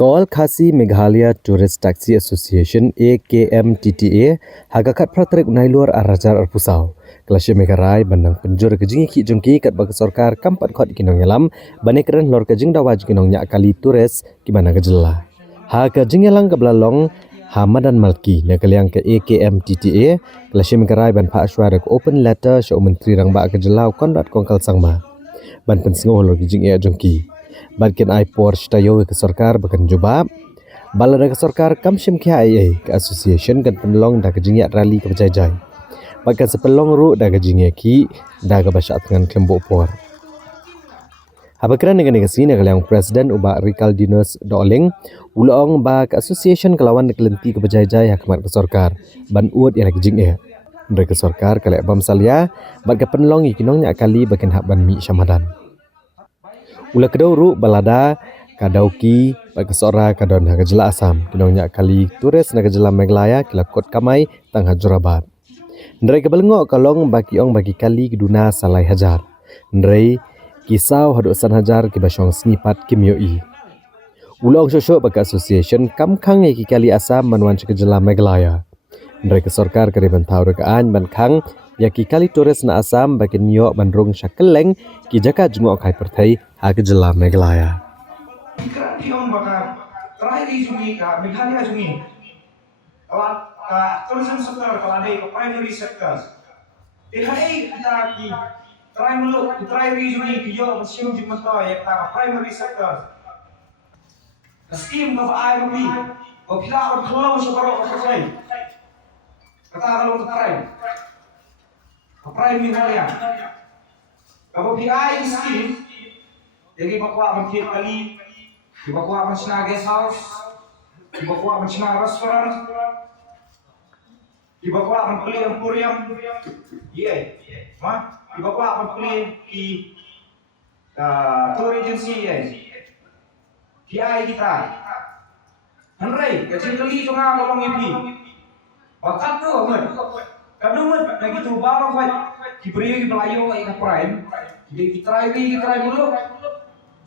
Kawal Khasi Meghalaya Tourist Taxi Association AKMTTA hagakat praterik unailur arajar arpusau. Kelasya Megarai bandang penjur kejingi ki jengki kat bagi sorkar kampat khot kinong yalam bani keren lor kejing dawaj kinong nya kali turis ki bana kejela. Ha kejing yalang ke belalong Hamadan Malki nakaliang ke AKMTTA kelasya Megarai ban Pak Ashwara ke open letter sya menteri rang ba kejelau Konrad Kongkal Sangma. Ban pensingoh lor kejing ia jengki. Badkin ai Porsche tayo ke sorkar bakan jubab balada ke sorkar kamshim kia ai ke association kan penlong dah kejingyak rally ke berjaya bakan sepelong ru dah kejingyak ki dah ke basyat dengan kelembok por habakran dengan negasi yang presiden ubak Ricaldinus Doling ulong ba ke association kelawan kelenti ke berjaya hakmat ke sorkar ban uat yang kejingyak mereka sorkar kalek bam salia bakan penlong ikinongnya kali bakan hak ban mi syamadan Ula kedau ru balada kadauki bagi sora kadon ha kejela Asam kinongnya kali turis na kejela Meghalaya kila kot kamai tang Hajurabat. Ndrai kebelengok kalong bagi ong bagi kali keduna Salai Hajar. Ndrai kisau haduk san hajar ki basyong snipat kimyoi. Ula ong syosok bagi association kamkang ki kali Asam manuan kejela Meghalaya. Ndrai ke sorkar kariban tau rekaan ban kang yaki kali turis na Asam bagi New bandrung syakeleng ki jaka jengok kai pertai ha kejela Meghalaya. Pikiran tiong baka terakhir jungi ka Meghalaya jungi. Kalau tourism sector kalau ada primary sectors. Tihai kita ki terakhir jungi ki yo museum di mata ya ta primary sectors. Scheme ka ai bi. O pila or kholo so baro selesai. Kata kalau terakhir. Prime Meghalaya. Kalau PI scheme jadi bakwa mungkin kali di bakwa macam guest house, di bakwa macam restoran, di bakwa mengkeli emporium, di bakwa mengkeli di tour agency PI kita. Henry, kecil kali cuma tolong ipi. Bakat tu amat. Kadang lagi tu baru diberi Melayu ke prime, jadi kita mulu,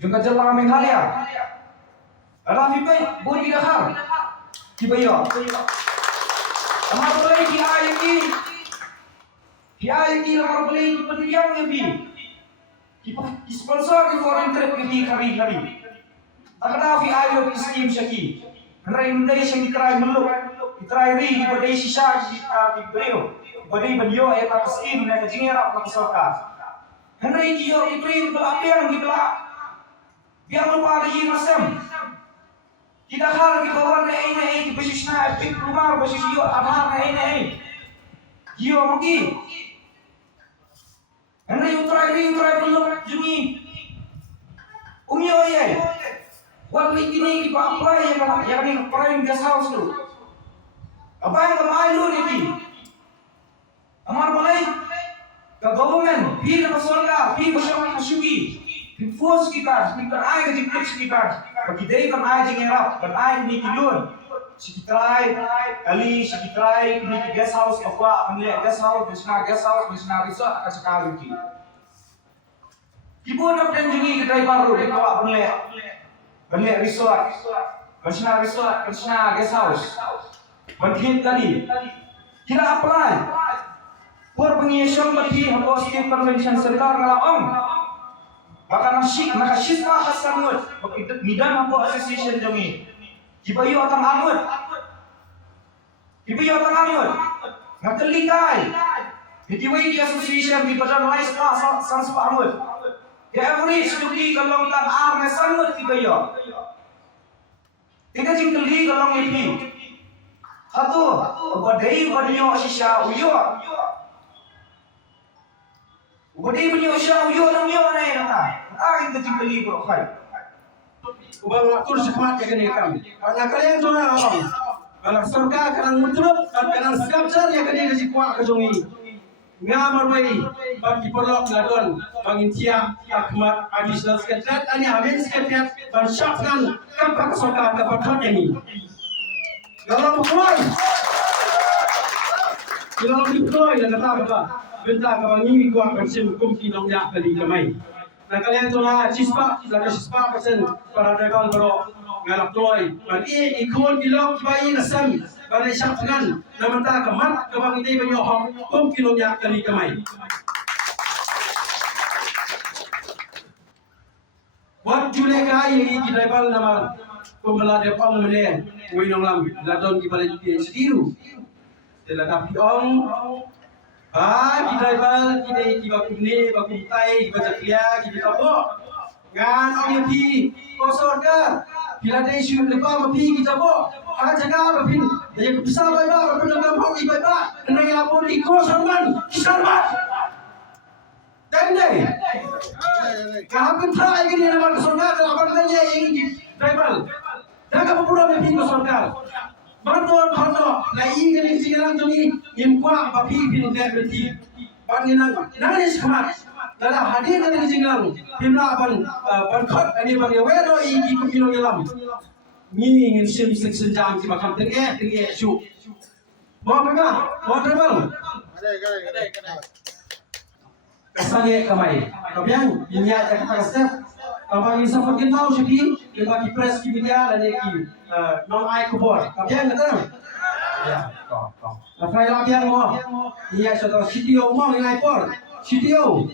jengka jelang Meghalaya. Ada apa? Boleh tidak hal? Dibayar. Amar boleh PI amar boleh pendiam ni di sponsor di foreign trip ni hari. Tak ada PI yang scheme syaki. Henry Indonesia kita mulu, kita di pada sisa di beliau. Bagi beliau ayat scheme nak jingerap ke sorkar. Henry dia diberi pelatihan di belak. Biar lupa ada yang masam. Tidak hal kita orang ini di posisinya pik rumah posisi yo amar ini. Dia mungkin. Henry utrai belum jungi. Umio ye. Wal ini di apply yang ni prime guest house tu. Apa yang kemai lu ni? Amar boleh ke government, pi ke sorkar, pi bersama Syugi, pi force kita, pi ai ke fix kita, bagi dia kan ai jengerap, kan ai ni kilun, sikitrai, kali sikitrai ni guest house apa, ambil guest house, bisna resort akan sekali ki. Ibu nak penjengi kedai baru, kita awak ambil resort, bisna guest house, mungkin tadi, kita apply. Por pengiasan bagi hampa setiap convention serkar ngalam. Bahkan nakasih hasan mud. Bagi midan hampa association jami. Kibayu atang amud. Ngatelikai. Kibayu di association di badan lais sans amud. Ya average studi kalau tak ar sangat kibayu. Kita jingkeli kalau ngipi. Satu, badai badiyo sisa uyo. Budi punya usaha uyo ni nata. Kita tinggali bro kai. Ubang atur semat ke kene kami. Banyak kalian tu nak apa? Kalau sorkar kan mutlak kan skapsar ya kene kasi kuat ke jongi. Ngamar bayi bagi perlok ladon bangin tiap Ahmad additional secretary ani amin secretary bersyakkan kampak sorkar ke pakat ini. Kalau bukan kalau diploy dan apa? Benda kawangi kuat persen hukum kinong yak kali kamai. Nah kalian tu lah cispa, lagi cispa persen para dekal bro ngalap toy ban ikon kilok bai nasam ban syap dengan namanta kemat kebang ini banyo hom kom kilonya kali kemai buat jule kai yang kita bal nama pembela depong mene winong lam ladon di balik sediru telah tapi kita bal kita baku ni baku tai baca klia kita tapo ngan orang pi kosor ka bila ada isu lepas pi kita po ada jaga pin dia besar bai ba pendengar hok ibai ba kena yang pun di kosor man kisarmat Dende, kahapin try ke dia nama sorga kalau apa namanya yang tribal, jangan berpura berpindah ke sorga. Bantuan bantu, lagi ke ni sekarang tu ni impah bapi pindah berti, banginan, nangis kemat. Dalam hadir ke ni sekarang, pindah ban ini ban wero ini kupino ngelam. Ni ingin senjam si bakal tengah su. Bawa pegang, bawa tribal. Kesannya kemai. Kemudian ini ada kata step. Kalau ini sempat kita tahu sih, kita bagi press di media dan lagi non air kubur. Kemudian kata, ya, kau. Apa yang lagi mau? Iya, sudah CTO mau yang air CTO.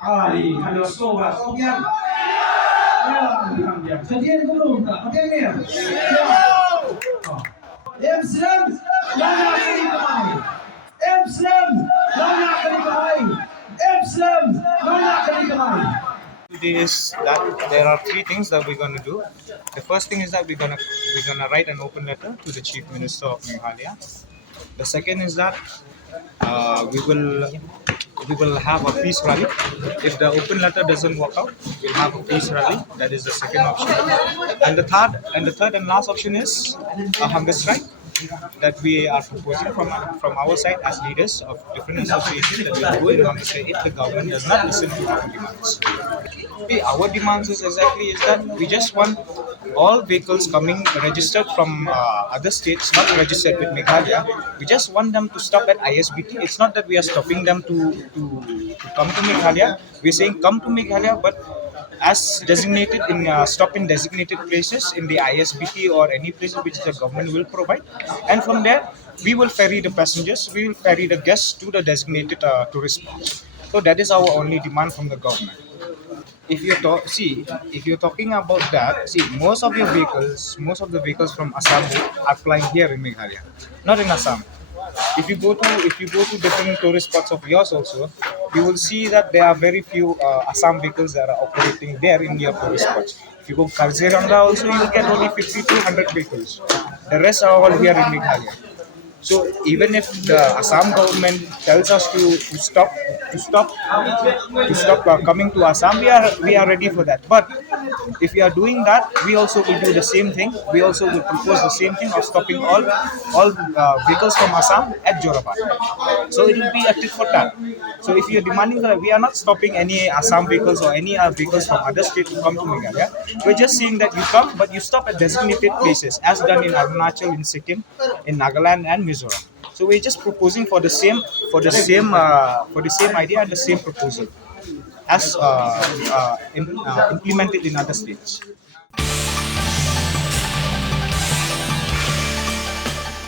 Ali, kalau sobat, kemudian. Ya, kemudian belum tak. Kemudian ni. Muslim, jangan kali kemai. Muslim, jangan kali kemai. Muslim, jangan kali kemai. Today is that there are three things that we're going to do. The first thing is that we're gonna write an open letter to the Chief Minister of Meghalaya. The second is that we will have a peace rally. If the open letter doesn't work out, we'll have a peace rally. That is the second option. And the third and last option is a hunger strike that we are proposing from our side as leaders of different associations that we will go in hunger strike if the government does not listen to our demands. Our demands is that we just want all vehicles coming registered from other states, not registered with Meghalaya. We just want them to stop at ISBT. It's not that we are stopping them to come to Meghalaya. We're saying come to Meghalaya, but as designated stop in designated places in the ISBT or any places which the government will provide, and from there we will ferry the passengers, we will ferry the guests to the designated tourist spots. So that is our only demand from the government. If you're talking about that, most of the vehicles from Assam are flying here in Meghalaya, not in Assam. If you go to different tourist spots of yours also, you will see that there are very few Assam vehicles that are operating there in your tourist spots. If you go Kaziranga also, you will get only 50 to 100 vehicles. The rest are all here in Meghalaya. So even if the Assam government tells us to stop coming to Assam, we are ready for that. But if we are doing that, we also will do the same thing. We also will propose the same thing of stopping all vehicles from Assam at Jorabad. So it will be a tit for tat. So if you are demanding that, we are not stopping any Assam vehicles or any vehicles from other states to come to Meghalaya. We're just saying that you come, but you stop at designated places, as done in Arunachal, in Sikkim, in Nagaland, and Mizoram. So we're just proposing for the same idea and the same proposal as implemented in other states.